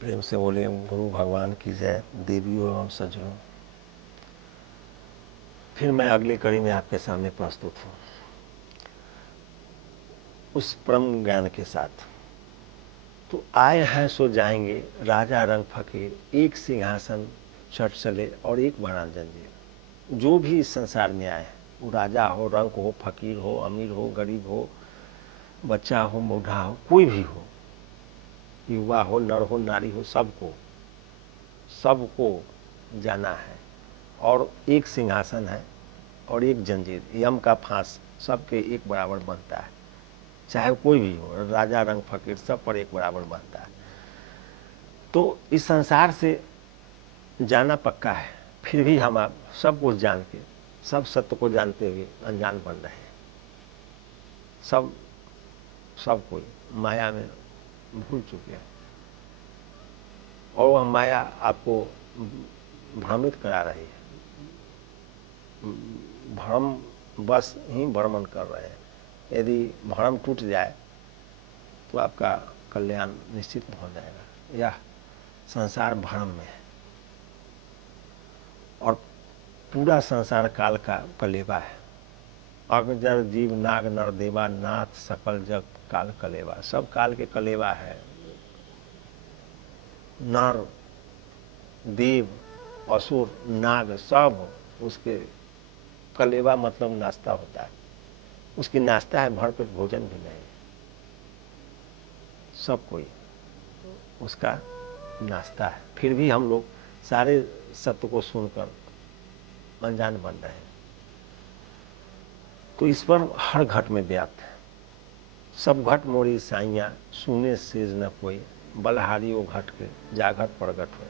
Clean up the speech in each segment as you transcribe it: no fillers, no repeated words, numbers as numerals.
प्रेम से बोले गुरु भगवान की जय, देवियों एवं सज्जनों। फिर मैं अगली कड़ी में आपके सामने प्रस्तुत हूँ उस परम ज्ञान के साथ। तो आए हैं सो जाएंगे, राजा रंग फकीर, एक सिंहासन चढ़ चले और एक बड़ा जंजीर। जो भी इस संसार में आए, वो राजा हो, रंक हो, फकीर हो, अमीर हो, गरीब हो, बच्चा हो, बूढ़ा हो, कोई भी हो, युवा हो, नर हो, नारी हो, सबको जाना है। और एक सिंहासन है और एक जंजीर, यम का फांस सबके एक बराबर बनता है। चाहे कोई भी हो, राजा रंग फकीर, सब पर एक बराबर बनता है। तो इस संसार से जाना पक्का है, फिर भी हम आप सब कुछ जान के, सब सत्य को जानते हुए अनजान बन रहे हैं। सब कोई माया में भूल चुके हैं और वह माया आपको भ्रमित करा रही है। भ्रम बस ही भ्रमण कर रहे हैं। यदि भ्रम टूट जाए तो आपका कल्याण निश्चित हो जाएगा। यह संसार भ्रम में है और पूरा संसार काल का कलेवा है। अगजर जीव नाग नर देवा, नाथ सकल जग काल कलेवा। सब काल के कलेवा है। नर देव असुर नाग सब उसके कलेवा मतलब नाश्ता होता है। उसकी नाश्ता है, भर पेट भोजन भी नहीं। सब कोई उसका नाश्ता है। फिर भी हम लोग सारे सत्य को सुनकर अनजान बन रहे हैं। तो इस पर हर घट में व्याप्त है। सब घट मोरी साइया, सुने सेज न कोई, बलहारी वो घट के जाघट प्रगट हुए।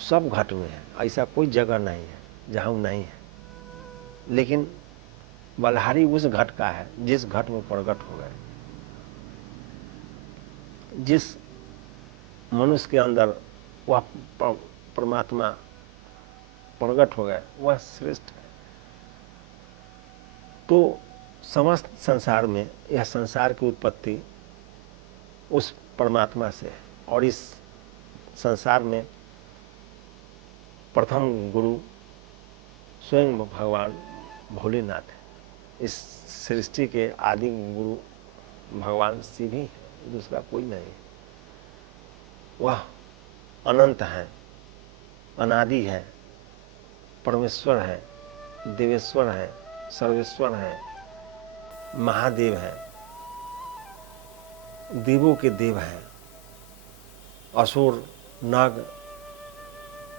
सब घट में है, ऐसा कोई जगह नहीं है जहाँ नहीं है। लेकिन बलहारी उस घट का है जिस घट में प्रगट हो गए। जिस मनुष्य के अंदर वह परमात्मा प्रगट हो गए, वह श्रेष्ठ है। तो समस्त संसार में यह संसार की उत्पत्ति उस परमात्मा से है। और इस संसार में प्रथम गुरु स्वयं भगवान भोलेनाथ है। इस सृष्टि के आदि गुरु भगवान शिव ही है, दूसरा कोई नहीं। वह अनंत है, अनादि है, परमेश्वर है, देवेश्वर है, सर्वेश्वर है, महादेव है, देवों के देव हैं। असुर नाग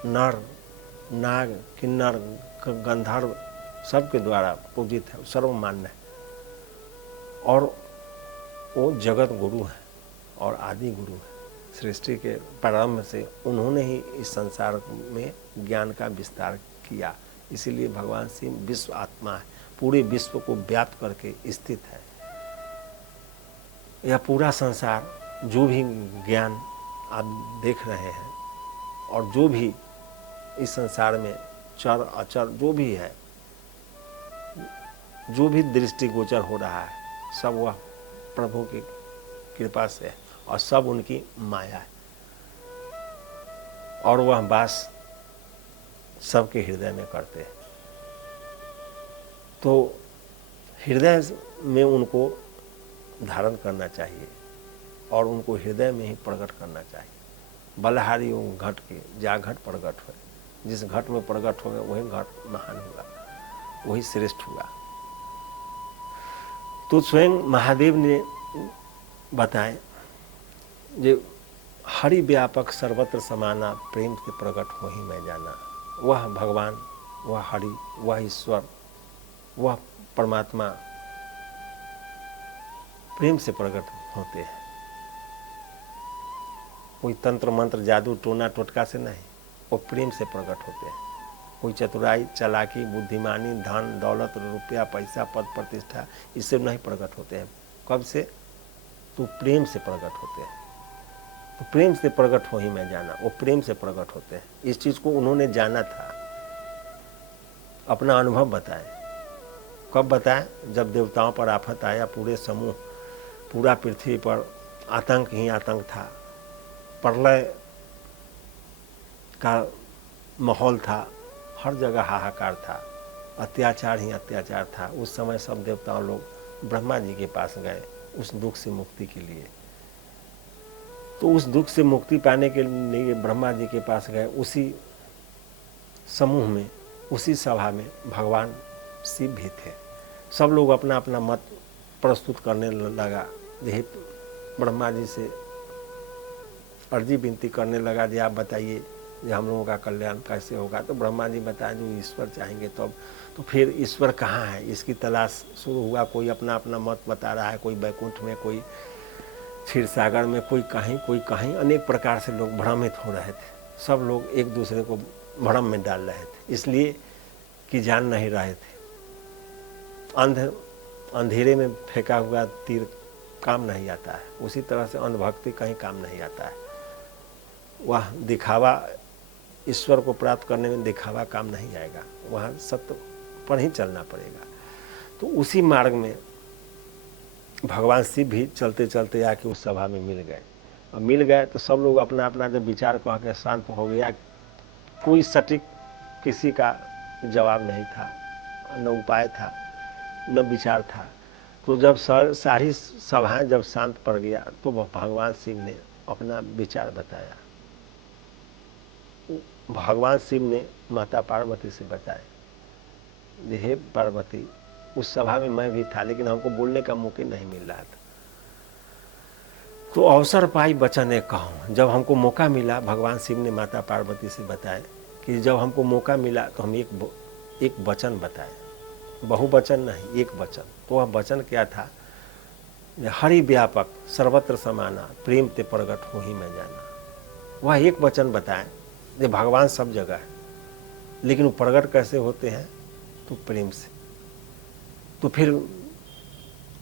नर नाग किन्नर गंधर्व सबके द्वारा पूजित है, सर्वमान्य है। और वो जगत गुरु है और आदि गुरु है। सृष्टि के प्रारंभ से उन्होंने ही इस संसार में ज्ञान का विस्तार किया। इसीलिए भगवान शिव विश्व आत्मा है, पूरे विश्व को व्याप्त करके स्थित है। यह पूरा संसार, जो भी ज्ञान आप देख रहे हैं और जो भी इस संसार में चर अचर जो भी है, जो भी दृष्टिगोचर हो रहा है, सब वह प्रभु की कृपा से है और सब उनकी माया है। और वह वास सबके हृदय में करते हैं। तो हृदय में उनको धारण करना चाहिए और उनको हृदय में ही प्रकट करना चाहिए। बलहारी घट के जा घट प्रकट हुए। जिस घट में प्रकट होगा वही घट महान होगा, वही श्रेष्ठ होगा। तो स्वयं महादेव ने बताए जो हरि व्यापक सर्वत्र समाना, प्रेम से प्रकट हो ही मैं जाना। वह भगवान, वह हरि, वह ईश्वर, वह परमात्मा प्रेम से प्रकट होते हैं। कोई तंत्र मंत्र जादू टोना टोटका से नहीं, वो प्रेम से प्रकट होते हैं। कोई चतुराई चालाकी बुद्धिमानी धन दौलत रुपया पैसा पद प्रतिष्ठा इससे नहीं प्रकट होते हैं। कब से? तो प्रेम से प्रकट होते हैं। तो प्रेम से प्रकट हो ही मैं जाना, वो प्रेम से प्रकट होते हैं। इस चीज़ को उन्होंने जाना था, अपना अनुभव बताए। कब बताए? जब देवताओं पर आफत आया, पूरे समूह, पूरा पृथ्वी पर आतंक ही आतंक था। प्रलय का माहौल था, हर जगह हाहाकार था, अत्याचार ही अत्याचार था। उस समय सब देवताओं लोग ब्रह्मा जी के पास गए उस दुख से मुक्ति के लिए। तो उस दुख से मुक्ति पाने के लिए ब्रह्मा जी के पास गए। उसी समूह में, उसी सभा में भगवान शिव भी थे। सब लोग अपना अपना मत प्रस्तुत करने लगा। यही ब्रह्मा जी से अर्जी विनती करने लगा कि आप बताइए कि हम लोगों का कल्याण कैसे होगा। तो ब्रह्मा जी बताए जो ईश्वर चाहेंगे तब। तो फिर ईश्वर कहाँ है, इसकी तलाश शुरू हुआ। कोई अपना अपना मत बता रहा है, कोई बैकुंठ में, कोई क्षीर सागर में, कोई कहीं। अनेक प्रकार से लोग भ्रमित हो रहे थे। सब लोग एक दूसरे को भ्रम में डाल रहे थे, इसलिए कि जान नहीं रहे थे। अंधेरे में फेंका हुआ तीर काम नहीं आता है, उसी तरह से अंधभक्ति कहीं काम नहीं आता है। वह दिखावा, ईश्वर को प्राप्त करने में दिखावा काम नहीं आएगा, वहाँ सत्य पर ही चलना पड़ेगा। तो उसी मार्ग में भगवान शिव भी चलते चलते आके उस सभा में मिल गए। और मिल गए तो सब लोग अपना अपना जब विचार कह के शांत हो गया, कोई सटीक किसी का जवाब नहीं था, न उपाय था, न विचार था। तो जब सारी सभाएं जब शांत पड़ गया तो भगवान शिव ने अपना विचार बताया। भगवान शिव ने माता पार्वती से बताया, हे पार्वती, उस सभा में मैं भी था लेकिन हमको बोलने का मौका नहीं मिल रहा था। तो अवसर पाई वचन एक कहूँ। जब हमको मौका मिला, भगवान शिव ने माता पार्वती से बताया कि जब हमको मौका मिला तो हम एक वचन बताए, बहुवचन नहीं, एक वचन। तो वह वचन क्या था? हरि व्यापक सर्वत्र समाना, प्रेम ते प्रगट हो ही मैं जाना। वह एक वचन बताए, ये भगवान सब जगह है, लेकिन वो प्रगट कैसे होते हैं? तो प्रेम से। तो फिर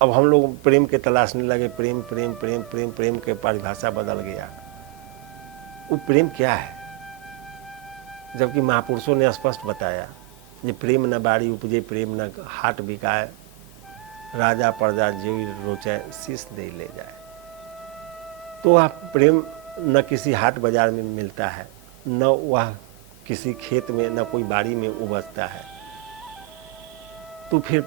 अब हम लोग प्रेम के तलाशने लगे। प्रेम प्रेम प्रेम प्रेम प्रेम के परिभाषा बदल गया। वो प्रेम क्या है? जबकि महापुरुषों ने स्पष्ट बताया, ये प्रेम न बाड़ी उपजे, प्रेम न हाट बिकाए, राजा प्रजा जीवी रोचे, शीश दे ले जाए। तो वह प्रेम न किसी हाट बाजार में मिलता है, न वह किसी खेत में, न कोई बाड़ी में उपजता है। तो फिर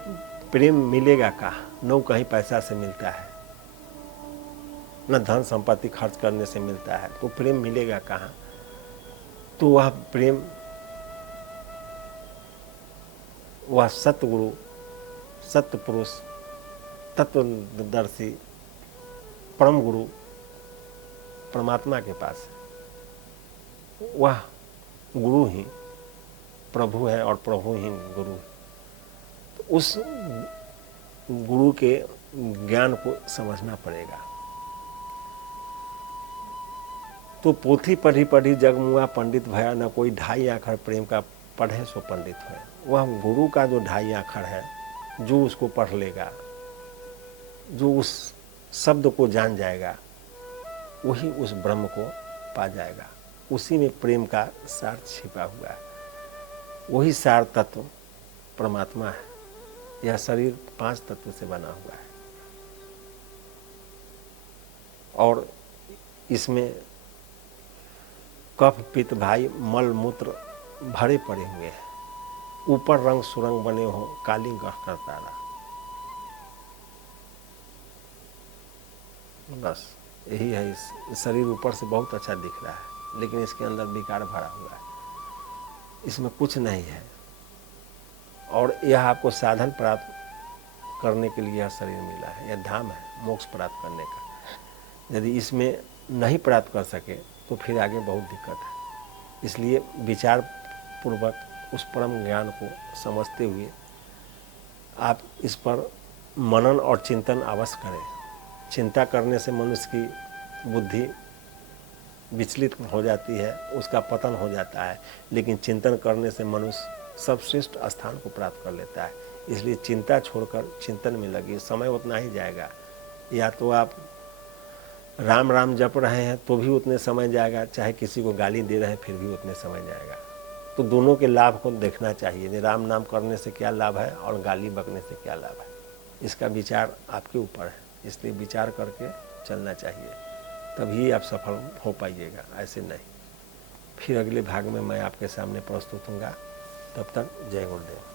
प्रेम मिलेगा कहाँ? न कहीं पैसा से मिलता है, न धन संपत्ति खर्च करने से मिलता है। तो प्रेम मिलेगा कहाँ? तो वह प्रेम, वह सतगुरु, सत्य पुरुष, तत्वदर्शी, परम गुरु परमात्मा के पास है। वह गुरु ही प्रभु है और प्रभु ही गुरु है। तो उस गुरु के ज्ञान को समझना पड़ेगा। तो पोथी पढ़ी पढ़ी जगमुआ पंडित भया, न कोई ढाई आखर प्रेम का पढ़े सो पंडित हो। वह गुरु का जो ढाई आखर है, जो उसको पढ़ लेगा, जो उस शब्द को जान जाएगा, वही उस ब्रह्म को पा जाएगा। उसी में प्रेम का सार छिपा हुआ है। वही सार तत्व परमात्मा है। यह शरीर 5 तत्व से बना हुआ है और इसमें कफ पित्त भाई मल मूत्र भरे पड़े हुए हैं। ऊपर रंग सुरंग बने हो, काली गह करता रहा। बस यही है। इस शरीर ऊपर से बहुत अच्छा दिख रहा है, लेकिन इसके अंदर विकार भरा हुआ है, इसमें कुछ नहीं है। और यह आपको साधन प्राप्त करने के लिए यह शरीर मिला है, यह धाम है मोक्ष प्राप्त करने का। यदि इसमें नहीं प्राप्त कर सके तो फिर आगे बहुत दिक्कत है। इसलिए विचार पूर्वक उस परम ज्ञान को समझते हुए आप इस पर मनन और चिंतन अवश्य करें। चिंता करने से मनुष्य की बुद्धि विचलित हो जाती है, उसका पतन हो जाता है, लेकिन चिंतन करने से मनुष्य सर्वश्रेष्ठ स्थान को प्राप्त कर लेता है। इसलिए चिंता छोड़कर चिंतन में लगिए, समय उतना ही जाएगा। या तो आप राम राम जप रहे हैं तो भी उतने समय जाएगा, चाहे किसी को गाली दे रहे हैं फिर भी उतने समय जाएगा। तो दोनों के लाभ को देखना चाहिए। राम नाम करने से क्या लाभ है और गाली बकने से क्या लाभ है, इसका विचार आपके ऊपर है। इसलिए विचार करके चलना चाहिए। तभी आप सफल हो पाइएगा, ऐसे नहीं। फिर अगले भाग में मैं आपके सामने प्रस्तुत होऊंगा। तब तक जय गुरुदेव।